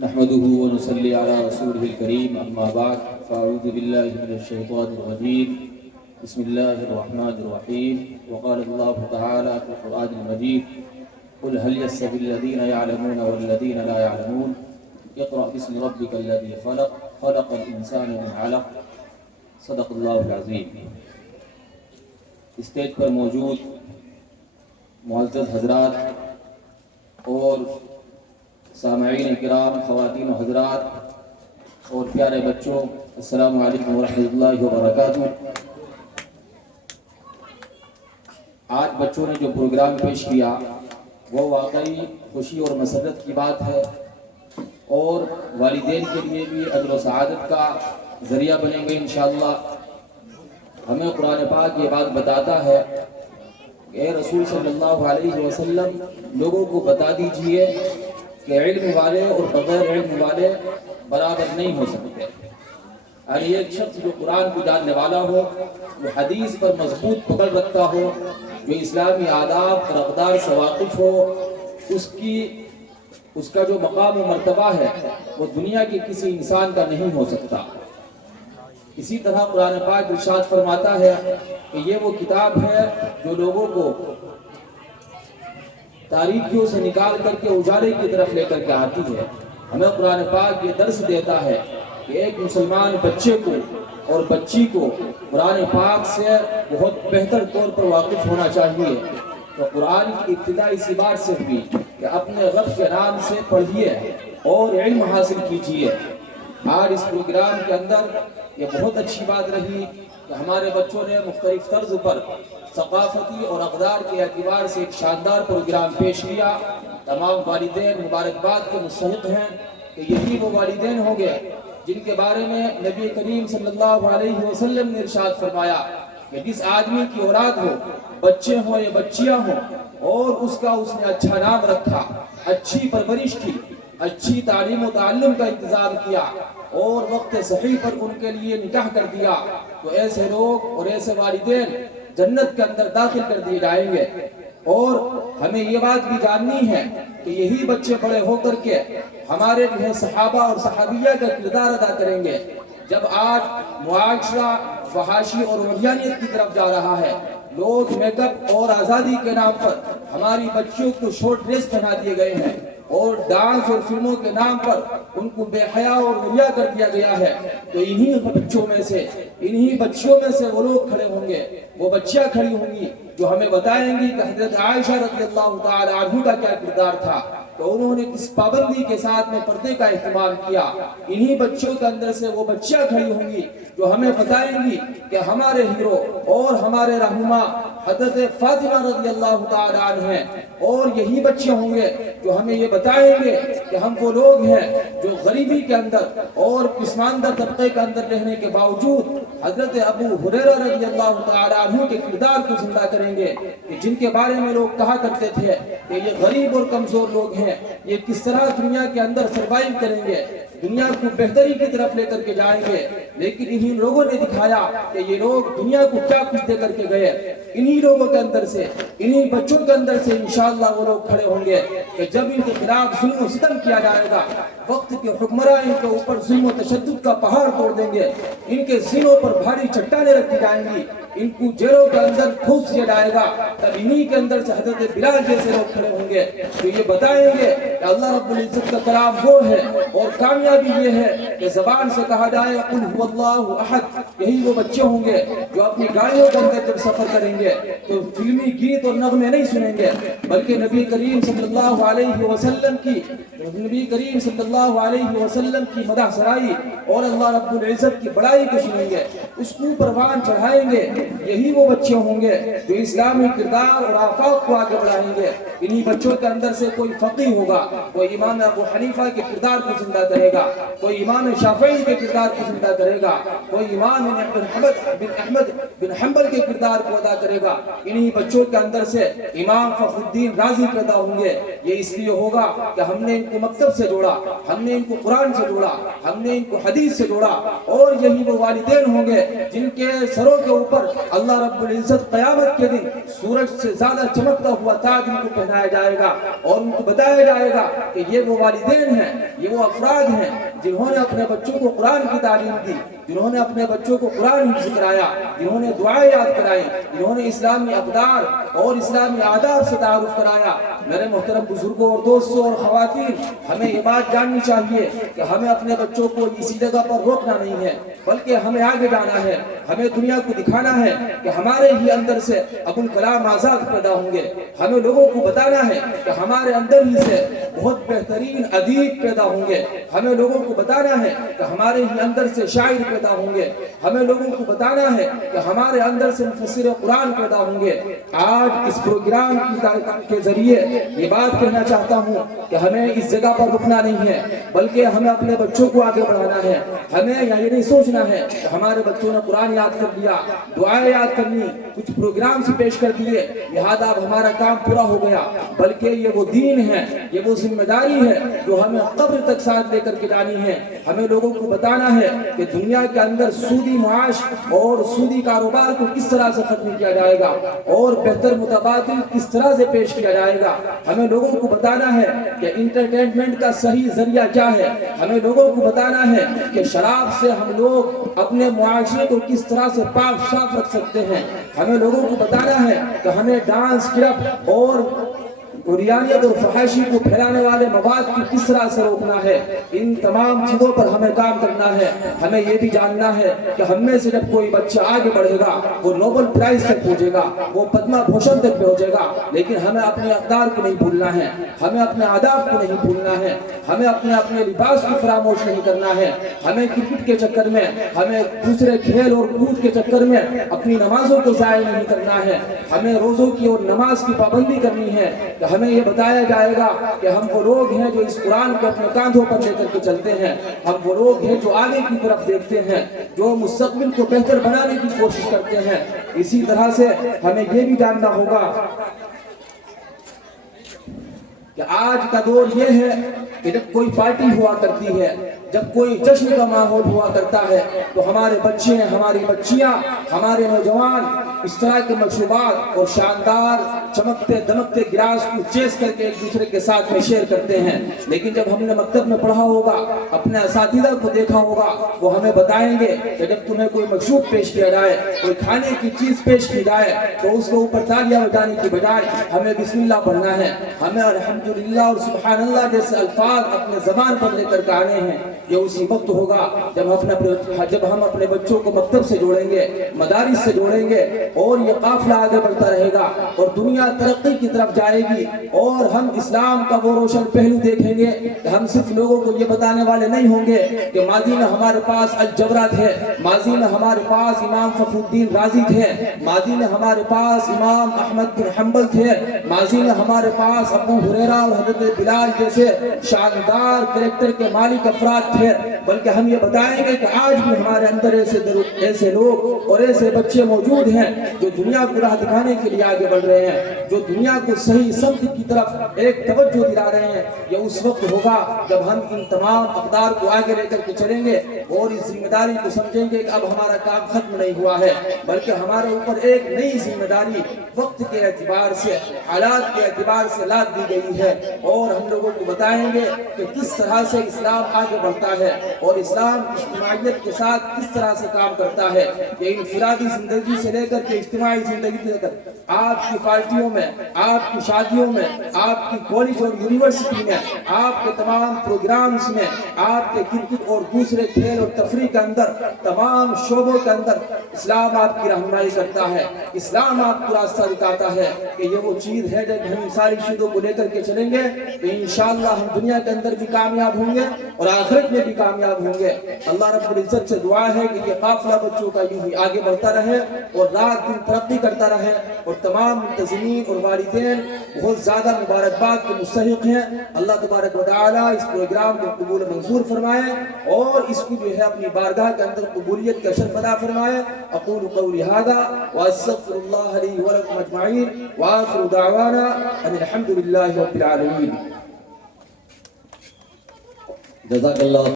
نحمده ونصلي على رسوله الكريم أما بعد فأعوذ بالله من الشيطان الرجيم بسم الله الرحمن الرحيم وقال الله تعالى في القرآن المجيد قل هل يستوي الذين يعلمون والذين لا يعلمون اقرأ باسم ربك الذي خلق الإنسان من علق صدق اللہ العظیم۔ اسٹیج پر موجود معزز حضرات اور سامعین کرام، خواتین و حضرات اور پیارے بچوں، السلام علیکم ورحمۃ اللہ وبرکاتہ۔ آج بچوں نے جو پروگرام پیش کیا وہ واقعی خوشی اور مسرت کی بات ہے اور والدین کے لیے بھی اجر و سعادت کا ذریعہ بنیں گے انشاءاللہ۔ ہمیں قرآن پاک یہ بات بتاتا ہے کہ اے رسول صلی اللہ علیہ وسلم لوگوں کو بتا دیجئے کہ علم والے اور بغیر علم والے برابر نہیں ہو سکتے۔ یعنی ایک شخص جو قرآن کو جاننے والا ہو، جو حدیث پر مضبوط پکڑ رکھتا ہو، جو اسلامی آداب اور اقدار سے واقف ہو، اس کا جو مقام و مرتبہ ہے وہ دنیا کے کسی انسان کا نہیں ہو سکتا۔ اسی طرح قرآن پاک ارشاد فرماتا ہے کہ یہ وہ کتاب ہے جو لوگوں کو تاریکیوں سے نکال کر کے اجالے کی طرف لے کر کے آتی ہے۔ ہمیں قرآن پاک یہ درس دیتا ہے کہ ایک مسلمان بچے کو اور بچی کو قرآن پاک سے بہت بہتر طور پر واقف ہونا چاہیے۔ تو قرآن کی ابتدا اسی بات سے ہوئی کہ اپنے رب کے نام سے پڑھیے اور علم حاصل کیجیے۔ آج اس پروگرام کے اندر یہ بہت اچھی بات رہی کہ ہمارے بچوں نے مختلف طرز پر ثقافتی اور اقدار کے اعتبار سے ایک شاندار پروگرام پیش کیا۔ تمام والدین مبارکباد کے مستحق ہیں کہ یہی وہ والدین ہوں گے جن کے بارے میں نبی کریم صلی اللہ علیہ وسلم نے ارشاد فرمایا کہ جس آدمی کی اولاد ہو، بچے ہوں یا بچیاں ہوں، اور اس نے اچھا نام رکھا، اچھی پرورش کی، اچھی تعلیم و تعلم کا انتظام کیا اور وقت صحیح پر ان کے لیے نکاح کر دیا، تو ایسے لوگ اور ایسے والدین جنت کے اندر داخل کر دیے جائیں گے۔ اور ہمیں یہ بات بھی جاننی ہے کہ یہی بچے بڑے ہو کر کے ہمارے جو ہے صحابہ اور صحابیہ کا کردار ادا کریں گے۔ جب آج معاشرہ فحاشی اور وحیانیت کی طرف جا رہا ہے، لوگ میک اپ اور آزادی کے نام پر ہماری بچیوں کو شارٹ ڈریس پہنا دیے گئے ہیں اور ڈانس اور فلموں کے نام پر ان کو بے حیا اور ریا کر دیا گیا ہے، تو انہی بچوں میں سے وہ لوگ کھڑے ہوں گے، وہ بچیاں کھڑی ہوں گی جو ہمیں بتائیں گی کہ حضرت عائشہ رضی اللہ تعالی عنہ کا کیا کردار تھا، تو انہوں نے کس پابندی کے ساتھ میں پردے کا اہتمام کیا۔ انہی بچوں کے اندر سے وہ بچیاں کھڑی ہوں گی جو ہمیں بتائیں گی کہ ہمارے ہیرو اور ہمارے رہنما حضرت فاطمہ رضی اللہ تعالی عنہ ہیں، اور یہی بچے ہوں گے جو ہمیں یہ بتائیں گے کہ ہم وہ لوگ ہیں جو غریبی کے اندر اور پسماندہ طبقے کے اندر رہنے کے باوجود حضرت ابو ہریرہ رضی اللہ تعالی عنہ کے کردار کو زندہ کریں گے، کہ جن کے بارے میں لوگ کہا کرتے تھے کہ یہ غریب اور کمزور لوگ ہیں، یہ کس طرح دنیا کے اندر سروائیو کریں گے، دنیا کو بہتری کی طرف لے کر کے جائیں گے۔ لیکن انہی لوگوں نے دکھایا کہ یہ لوگ دنیا کو کیا کچھ دے کر کے گئے۔ انہی لوگوں کے اندر سے، انہی بچوں کے اندر سے انشاءاللہ وہ لوگ کھڑے ہوں گے کہ جب ان کے خلاف ظلم و ستم کیا جائے گا، وقت کے حکمراں ان کے اوپر ظلم و تشدد کا پہاڑ توڑ دیں گے، ان کے سینوں پر بھاری چٹانیں رکھی جائیں گی، ان کو جیلوں کے اندر ٹھوس دیا جائے گا، تب انہی کے اندر سے حضرت بلال جیسے لوگ کھڑے ہوں گے جو یہ بتائیں گے کہ اللہ رب العزت کا کلام وہ ہے اور کامیابی یہ ہے کہ زبان سے کہا جائے قل هو اللہ احد۔ یہی وہ بچے ہوں گے جو اپنی گاڑیوں کے اندر جب سفر کریں گے تو فلمی گیت اور نغمے نہیں سنیں گے، بلکہ نبی کریم صلی اللہ علیہ وسلم کی مدح سرائی اور اللہ رب العزت کی بڑائی کو سنیں گے، اس کو پروان چڑھائیں گے۔ یہی وہ بچے ہوں گے جو اسلامی کردار اور آفاق کو آگے بڑھائیں گے۔ انہی بچوں کے اندر سے کوئی فقیہ ہوگا، کوئی امام ابو حنیفہ کے کردار کو زندہ کرے گا، کوئی امام شافعی کے کردار کو زندہ کرے کرے گا, کوئی امام بن احمد بن حنبل کے کردار کو ادا کرے گا. انہی بچوں کے اندر سے امام فخر الدین رازی پیدا ہوں گے. یہ اس لیے ہوگا کہ ہم نے ان کو مکتب سے جوڑا, ہم نے ان کو قرآن سے جوڑا, ہم نے ان کو حدیث سے جوڑا. اور یہی وہ والدین ہوں گے جن کے سروں کے اوپر اللہ رب العزت قیامت کے دن سورج سے زیادہ چمکتا ہوا تاج ان کو پہنایا جائے گا, اور ان کو بتایا جائے گا کہ یہ وہ والدین ہیں, یہ وہ افراد ہیں جنہوں نے اپنے بچوں کو قرآن کی تعلیم دی, جنہوں نے اپنے بچوں کو قرآن حفظ کرایا, جنہوں نے دعائیں یاد کرائی, جنہوں نے اسلامی اقدار اور اسلامی آداب سے تعارف کرایا. میرے محترم بزرگوں اور دوستوں اور خواتین, ہمیں یہ بات جاننی چاہیے کہ ہمیں اپنے بچوں کو اسی جگہ پر روکنا نہیں ہے, بلکہ ہمیں آگے جانا ہے. ہمیں دنیا کو دکھانا ہے کہ ہمارے ہی اندر سے ابوالکلام آزاد پیدا ہوں گے. ہمیں لوگوں کو بتانا ہے کہ ہمارے اندر ہی سے بہت بہترین ادیب پیدا ہوں گے. ہمیں لوگوں کو بتانا ہے کہ ہمارے ہی اندر سے شاعر پیدا ہوں گے. ہمیں لوگوں کو بتانا ہے کہ ہمارے اندر سے مفسر قرآن پیدا ہوں گے. آج اس پروگرام کے ذریعے یہ بات کہنا چاہتا ہوں کہ ہمیں اس جگہ پر رکنا نہیں ہے, بلکہ ہمیں اپنے بچوں کو آگے بڑھانا ہے. ہمیں یہ نہیں سوچنا ہے کہ ہمارے بچوں نے قرآن یاد کر لیا, دعائیں یاد کر لی, کچھ پروگرامز پیش کر دیے, لہذا اب ہمارا کام پورا ہو گیا. بلکہ یہ وہ دین ہے, یہ وہ ذمہ داری ہے جو ہمیں قبر تک ساتھ لے کر کے جانی ہے. ہمیں لوگوں کو بتانا ہے کہ دنیا کے اندر سودی معاش اور سودی کاروبار کو کس طرح سے ختم کیا جائے گا اور بہتر متبادل کس طرح سے پیش کیا جائے گا. ہمیں لوگوں کو بتانا ہے کہ انٹرٹینمنٹ کا صحیح ذریعہ کیا ہے. ہمیں لوگوں کو بتانا ہے کہ شراب سے ہم لوگ اپنے معاشرے کو کس طرح سے پاک صاف رکھ سکتے ہیں. ہمیں لوگوں کو بتانا ہے کہ ہمیں ڈانس کلب اور ریانیت اور فحاشی کو پھیلانے والے مواد کی کس طرح سے روکنا ہے. ان تمام چیزوں پر ہمیں کام کرنا ہے. ہمیں یہ بھی جاننا ہے کہ ہم میں سے جب کوئی بچہ آگے بڑھے گا وہ نوبل پرائز تک پہنچے گا, وہ پدما بھوشن تک پہنچے گا, لیکن ہمیں اپنے اقدار کو نہیں بھولنا ہے, ہمیں اپنے آداب کو نہیں بھولنا ہے, ہمیں اپنے لباس کو فراموش نہیں کرنا ہے. ہمیں کرکٹ کے چکر میں, ہمیں دوسرے کھیل اور کود کے چکر میں اپنی نمازوں کو ضائع نہیں کرنا ہے. ہمیں روزوں کی اور نماز کی پابندی کرنی ہے. ہمیں یہ بتایا جائے گا کہ ہم وہ لوگ ہیں جو اس قرآن کو اپنے کاندھوں پر لے کر کے چلتے ہیں. ہم وہ لوگ ہیں جو آگے کی طرف دیکھتے ہیں, جو مستقبل کو بہتر بنانے کی کوشش کرتے ہیں. اسی طرح سے ہمیں یہ بھی جاننا ہوگا کہ آج کا دور یہ ہے کہ جب کوئی پارٹی ہوا کرتی ہے, جب کوئی جشن کا ماحول ہوا کرتا ہے, تو ہمارے بچے, ہماری بچیاں, ہمارے نوجوان اس طرح کے مشروبات اور شاندار چمکتے دمکتے گلاس کو چیس کر کے ایک دوسرے کے ساتھ میں شیئر کرتے ہیں. لیکن جب ہم نے مکتب میں پڑھا ہوگا, اپنے اساتذہ کو دیکھا ہوگا, وہ ہمیں بتائیں گے کہ جب تمہیں کوئی مشروب پیش کیا جائے, کوئی کھانے کی چیز پیش کی جائے, تو اس کے اوپر تالیاں بجانے کی بجائے ہمیں بسم اللہ پڑھنا ہے. ہمیں الحمدللہ اور سبحان اللہ جیسے الفاظ اپنے زبان پر لے کر کے آنے ہیں. یہ اسی وقت ہوگا جب ہم اپنے بچوں کو مکتب سے جوڑیں گے, مدارس سے جوڑیں گے, اور یہ قافلہ آگے بڑھتا رہے گا اور دنیا ترقی کی طرف جائے گی, اور ہم اسلام کا وہ روشن پہلو دیکھیں گے کہ ہم صرف لوگوں کو یہ بتانے والے نہیں ہوں گے کہ ماضی میں ہمارے پاس الجبرا تھے, ماضی میں ہمارے پاس امام فخر الدین رازی تھے, ماضی میں ہمارے پاس امام احمد بن حنبل تھے, ماضی میں ہمارے پاس ابو ہریرہ اور حضرت بلال جیسے شاندار کریکٹر کے مالک افراد تھے. بلکہ ہم یہ بتائیں گے کہ آج بھی ہمارے اندر ایسے لوگ اور ایسے بچے موجود ہیں جو دنیا کو راہ دکھانے کے لیے آگے بڑھ رہے ہیں, جو دنیا کو صحیح سمت کی طرف ایک توجہ دلا رہے ہیں. یہ اس وقت ہوگا جب ہم ان تمام اقدار کو آگے لے کر کے چلیں گے اور اس ذمہ داری کو سمجھیں گے کہ اب ہمارا کام ختم نہیں ہوا ہے, بلکہ ہمارے اوپر ایک نئی ذمہ داری وقت کے اعتبار سے, حالات کے اعتبار سے لاد دی گئی ہے. اور ہم لوگوں کو بتائیں گے کہ کس طرح سے اسلام آگے بڑھتا ہے اور اسلام اجتماعیت کے ساتھ کس طرح سے کام کرتا ہے. یہ انفرادی زندگی سے لے کر کے اجتماعی زندگی سے لے کر آپ کی پارٹیوں میں, آپ کی شادیوں میں, آپ کی کالج اور یونیورسٹی میں, آپ کے تمام پروگرامز میں, آپ کے کرکٹ اور دوسرے کھیل اور تفریح کے اندر, تمام شعبوں کے اندر اسلام آپ کی رہنمائی کرتا ہے, اسلام آپ کو راستہ دکھاتا ہے کہ یہ وہ چیز ہے. جب ہم ساری چیزوں کو لے کر کے چلیں گے تو انشاءاللہ ہم دنیا کے اندر بھی کامیاب ہوں گے اور آخرت میں میں بھی کامیاب ہوں گے۔ اللہ رب العزت سے دعا ہے کہ یہ قافلہ بچوں کا یوں ہی آگے بڑھتا رہے اور رات دن ترقی کرتا رہے، اور تمام منتظمین اور والدین بہت زیادہ مبارکباد کے مستحق ہیں۔ اللہ تبارک و تعالیٰ اس پروگرام کو قبول منظور فرمائے اور اس کی جو ہے اپنی بارگاہ کے اندر قبولیت کا شرف عطا فرمائے۔ اقول قولی ھذا واستغفر اللہ لی ولکم اجمعین وآخر دعوانا ان الحمد للہ رب العالمین۔ جزاک اللہ